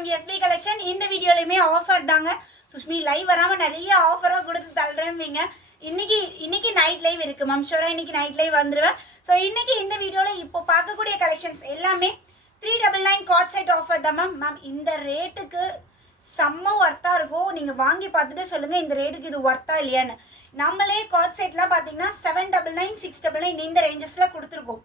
from SB collection. இந்த வீடியோலயுமே offer தாங்க. Sushmi live வராம நிறைய ஆஃபரா கொடுத்து தள்ளுறேன்வீங்க. இன்னைக்கு நைட் லைவ் இருக்கு மேம். ஷூரா இன்னைக்கு நைட் லைவ் வந்துருவேன். ஸோ இன்னைக்கு இந்த வீடியோல இப்போ பார்க்கக்கூடிய கலெக்ஷன்ஸ் எல்லாமே 399 கார்ட் செட் ஆஃபர் தான் மேம். மேம் இந்த ரேட்டுக்கு செம்ம ஒர்த்தாக இருக்கும். நீங்கள் வாங்கி பார்த்துட்டு சொல்லுங்கள் இந்த ரேட்டுக்கு இது ஒர்த்தா இல்லையான்னு. நம்மளே கார்ட் செட்லாம் பார்த்தீங்கன்னா 799 699 இந்த ரேஞ்சஸில் கொடுத்துருக்கோம்.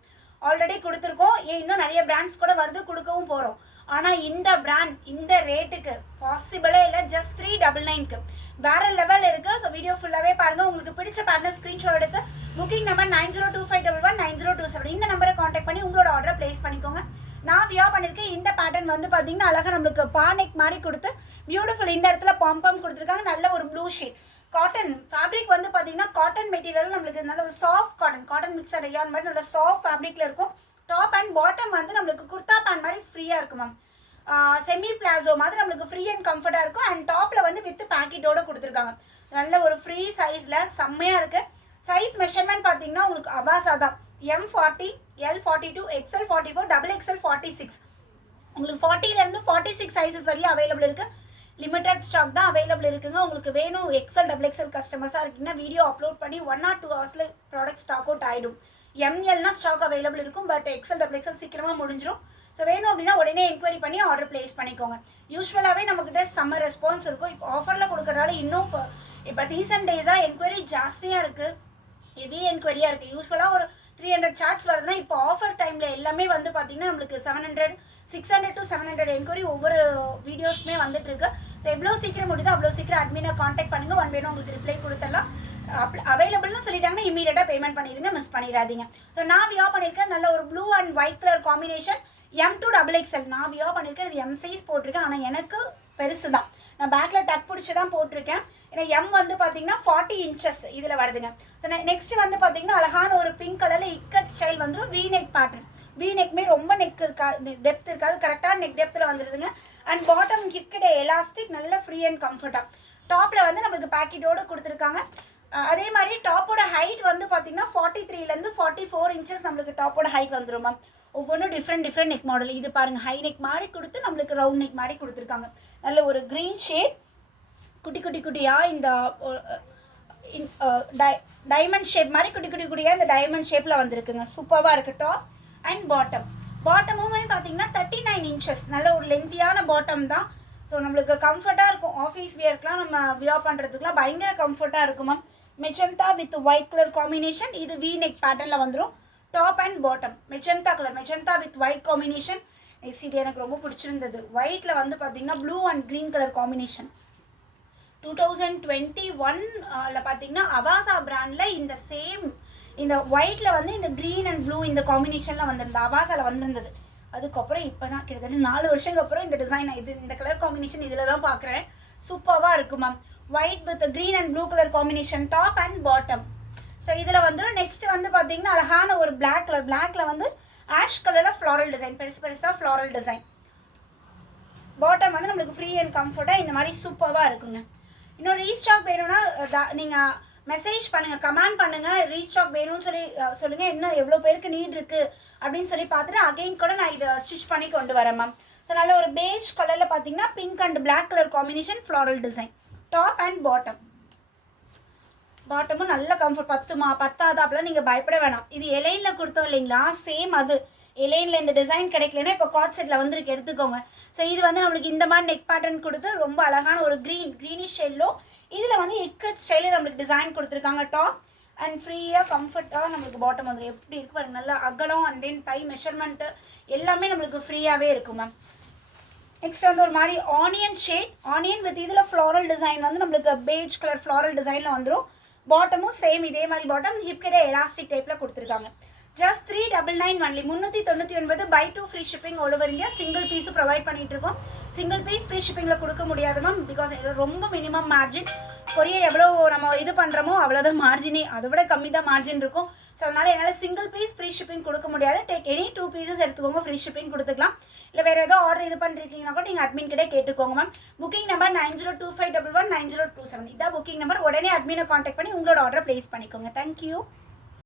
ஆல்ரெடி கொடுத்துருக்கோம். இன்னும் நிறைய பிராண்ட்ஸ் கூட வருது, கொடுக்கவும் போகிறோம். ஆனால் இந்த பிராண்ட் இந்த ரேட்டுக்கு பாசிபிளே இல்லை. ஜஸ்ட் 399க்கு வேறு லெவல் இருக்குது. ஸோ வீடியோ ஃபுல்லாகவே பாருங்கள். உங்களுக்கு பிடிச்ச பேட்டர்ன் ஸ்க்ரீன்ஷாட் எடுத்து புக்கிங் நம்பர் 9025119027 இந்த நம்பரை காண்டாக்ட் பண்ணி உங்களோட ஆர்டரை ப்ளேஸ் பண்ணிக்கோங்க. நான் வியா பண்ணியிருக்கேன். இந்த பேட்டர்ன் வந்து பார்த்தீங்கன்னா அழகாக நம்மளுக்கு பானெக் மாதிரி கொடுத்து பியூட்டிஃபுல் இந்த இடத்துல பாம்பம் கொடுத்துருக்காங்க. நல்ல ஒரு ப்ளூ ஷேட் காட்டன் ஃபேப்ரிக் வந்து பார்த்தீங்கன்னா காட்டன் மெட்டீரியல் நம்மளுக்கு நல்ல ஒரு சாஃப்ட் காட்டன் மிக்ஸ் ரயான் மாதிரி நல்ல சாஃப்ட் ஃபேப்ரிக்கில் இருக்கும். டாப் அண்ட் பாட்டம் வந்து நம்மளுக்கு குர்தா பேண்ட் மாதிரி ஃப்ரீயாக இருக்கும் மேம். செமி பிளாசோ மாதிரி நம்மளுக்கு ஃப்ரீ அண்ட் கம்ஃபர்ட்டாக இருக்கும். அண்ட் டாப்பில் வந்து வித் பேக்கெட்டோடு கொடுத்துருக்காங்க. நல்ல ஒரு ஃப்ரீ சைஸில் செம்மையாக இருக்குது. சைஸ் மெஷர்மெண்ட் பார்த்தீங்கன்னா உங்களுக்கு அபாசா தான். M40, L42, XL44, XXL 46. உங்களுக்கு 40லேருந்து 46 சைஸஸ் வரையும் அவைலபிள் இருக்குது. லிமிட்டட் ஸ்டாக் தான் அவைலபிள் இருக்குங்க. உங்களுக்கு வேணும் XL XXL கஸ்டமர்ஸாக இருக்கீங்கன்னா வீடியோ அப்லோட் பண்ணி 1 or 2 ஹவர்ஸில் ப்ராடக்ட் ஸ்டாக் அவுட் ஆகிடும். MLனா ஸ்டாக் அவைலபிள் இருக்கும். பட் XL XXL சீக்கிரமாக முடிஞ்சிடும். ஸோ வேணும் அப்படின்னா உடனே என்கொயரி பண்ணி ஆர்டர் ப்ளேஸ் பண்ணிக்கோங்க. யூஸ்வலாகவே நம்மக்கிட்ட சம்மர் ரெஸ்பான்ஸ் இருக்கும். இப்போ ஆஃபரில் கொடுக்குறதால இன்னும் இப்போ ரீசெண்ட் டேஸாக என்கொயரி ஜாஸ்தியாக இருக்குது. ஹெவி என்கொயரியாக இருக்குது. யூஸ்வலாக ஒரு 300 சார்ட்ஸ் வருதுன்னா இப்போ ஆஃபர் டைமில் எல்லாமே வந்து பார்த்தீங்கன்னா நம்மளுக்கு 600 to 700 என்கொயரி ஒவ்வொரு வீடியோஸ்மே வந்துட்டு இருக்கு. ஸோ எவ்வளோ சீக்கிரம் முடியுதோ அவ்வளோ சீக்கிரம் அட்மினை காண்டாக்ட் பண்ணுங்கள். ஒன் வேணும் உங்களுக்கு ரிப்ளை கொடுத்துடலாம். அவைலபிள்னு சொல்லிட்டாங்கன்னா இமீடியட்டாக பேமெண்ட் பண்ணிடுங்க, மிஸ் பண்ணிடாதீங்க. ஸோ நான் வியா பண்ணியிருக்கேன் நல்ல ஒரு blue and white colour combination M2 XXL. நான் வியா பண்ணியிருக்கேன். இது M சைஸ் போட்டிருக்கேன். ஆனால் எனக்கு பெருசு தான். நான் பேக்கில் டக் பிடிச்சி தான் போட்டிருக்கேன். ஏன்னா M வந்து பார்த்தீங்கன்னா 40 inches இதில் வருதுங்க. ஸோ நெக்ஸ்ட் வந்து பார்த்தீங்கன்னா அழகான ஒரு பிங்க் கலரில் இக்கட் ஸ்டைல் வந்துடும். We neck pattern. வி நெக்மே ரொம்ப நெக் டெப்த் இருக்காது, கரெக்டான நெக் டெப்த்தில் வந்துடுதுங்க. அண்ட் பாட்டம் கிட்ட எலாஸ்டிக் நல்ல ஃப்ரீ அண்ட் கம்ஃபர்ட்டாக. டாப்பில் வந்து நம்மளுக்கு பேக்கெட்டோடு கொடுத்துருக்காங்க. அதே மாதிரி டாப்போட ஹைட் வந்து பார்த்தீங்கன்னா 43லேருந்து 44 inches நம்மளுக்கு டாப்போட ஹைட் வந்துடும் மேம். ஒவ்வொன்றும் டிஃப்ரெண்ட் நெக் மாடல். இது பாருங்கள் ஹை நெக் மாதிரி கொடுத்து நம்மளுக்கு ரவுண்ட் நெக் மாதிரி கொடுத்துருக்காங்க. நல்ல ஒரு க்ரீன் ஷேட் குட்டியாக இந்த டைமண்ட் ஷேப் மாதிரி குட்டியாக இந்த டைமண்ட் ஷேப்பில் வந்திருக்குங்க. சூப்பராக இருக்குது. டாப் அண்ட் பாட்டமுமே பார்த்தீங்கன்னா 39 inches. நல்ல ஒரு லென்த்தியான பாட்டம் தான். ஸோ நம்மளுக்கு கம்ஃபர்ட்டாக இருக்கும். ஆஃபீஸ் வியர்க்கெலாம் நம்ம வியர் பண்ணுறதுக்குலாம் பயங்கர கம்ஃபர்ட்டாக இருக்கும் ma'am. Magenta with white colour combination. இது வி நெக் பேட்டர்னில் வந்துடும். Top and bottom magenta colour, magenta with white combination. Next இது எனக்கு ரொம்ப பிடிச்சிருந்தது. ஒயிட்டில் வந்து பார்த்தீங்கன்னா blue and green colour combination. 2021 பார்த்தீங்கன்னா அவாசா பிராண்டில் இந்த சேம் இந்த ஒயிட்டில் வந்து இந்த க்ரீன் அண்ட் ப்ளூ இந்த காம்பினேஷனில் வந்திருந்தது. அவாசாவில் வந்திருந்தது. அதுக்கப்புறம் இப்போ தான் கிட்டத்தட்ட 4 வருஷத்துக்கு அப்புறம் இந்த டிசைன் இந்த கலர் காம்பினேஷன் இதில் தான் பார்க்குறேன். சூப்பராக இருக்கும் ma'am. White with green and blue colour combination top and bottom. So இதில் வந்துடும். நெக்ஸ்ட் வந்து பார்த்தீங்கன்னா அழகான ஒரு பிளாக் கலர். பிளாக்ல வந்து ஆஷ் கலரில் ஃப்ளாரல் டிசைன், பெருசாக ஃப்ளாரல் டிசைன். பாட்டம் வந்து நம்மளுக்கு ஃப்ரீ அண்ட் கம்ஃபர்ட்டாக இந்த மாதிரி சூப்பராக இருக்குங்க. இன்னும் ரீஸ்டாக் வேணும்னா நீங்கள் மெசேஜ் பண்ணுங்கள், கமெண்ட் பண்ணுங்கள். ரீஸ்டாக் வேணும்னு சொல்லுங்கள். இன்னும் எவ்வளோ பேருக்கு நீட் இருக்குது அப்படின்னு சொல்லி பார்த்துட்டு அகைன் கூட நான் இதை ஸ்டிச் பண்ணி கொண்டு வரேன் மேம். ஸோ நல்ல ஒரு பேஜ் கலரில் பார்த்தீங்கன்னா pink and black colour combination floral design. Top and பாட்டமும் நல்ல கம்ஃபர்ட். பத்தாதாப்பில் நீங்கள் பயப்பட வேணாம். இது எலைனில் கொடுத்தோம் இல்லைங்களா, சேம் அது எலைனில் இந்த டிசைன் கிடைக்கலன்னா இப்போ கார்ட் செட்டில் வந்துருக்கு, எடுத்துக்கோங்க. ஸோ இது வந்து நம்மளுக்கு இந்த மாதிரி நெக் பேட்டர்ன் கொடுத்து ரொம்ப அழகான ஒரு க்ரீனிஷ் ஷெல்லோ. இதில் வந்து இக்கட் ஸ்டைலில் நம்மளுக்கு டிசைன் கொடுத்துருக்காங்க. டாப் அண்ட் ஃப்ரீயாக கம்ஃபர்ட்டாக நம்மளுக்கு பாட்டம் வந்துடும். எப்படி இருக்கு பாருங்க. நல்லா அகலம் அண்ட் தென் தை மெஷர்மெண்ட்டு எல்லாமே நம்மளுக்கு ஃப்ரீயாகவே இருக்கும் மேம். நெக்ஸ்ட் வந்து ஒரு மாதிரி ஆனியன் ஷேட், ஆனியன் வித் இதில் ஃப்ளாரல் டிசைன் வந்து நம்மளுக்கு பேஜ் கலர் ஃப்ளாரல் டிசைனில் வந்துடும். பாட்டமும் சேம் இதே மாதிரி பாட்டம் ஹிப்கிட்ட எலாஸ்டிக் டைப்பில் கொடுத்துருக்காங்க. Just 399 only. 399 by 2 free shipping all over India. Single பீஸும் ப்ரொவைட் பண்ணிட்டு இருக்கோம். சிங்கிள் பீஸ் ஃப்ரீ ஷிப்பிங்கில் கொடுக்க முடியாது மேம். பிகாஸ் ரொம்ப மினிமம் மார்ஜின். கொரியர் எவ்வளோ நம்ம இது பண்ணுறோமோ அவ்வளோதான் மார்ஜினே, அதை விட கம்மி தான் மார்ஜின் இருக்கும். ஸோ அதனால் என்னால் சிங்கிள் பீஸ் ஃப்ரீ ஷிப்பிங் கொடுக்க முடியாது. டேக் எனி 2 pieces எடுத்துக்கோங்க, ஃப்ரீ ஷிப்பிங் கொடுத்துக்கலாம். இல்லை வேறு ஏதோ ஆர்டர் இது பண்ணிருக்கீங்கன்னா கூட நீங்கள் அட்மின் கிட்டே கேட்டுக்கோங்க மேம். Booking number 9025119027. இதான் புக்கிங் நம்பர். உடனே அட்மினை காண்டாக்ட் பண்ணி உங்களோட ஆர்டரை ப்ளேஸ் பண்ணிக்கோங்க. தேங்க்யூ.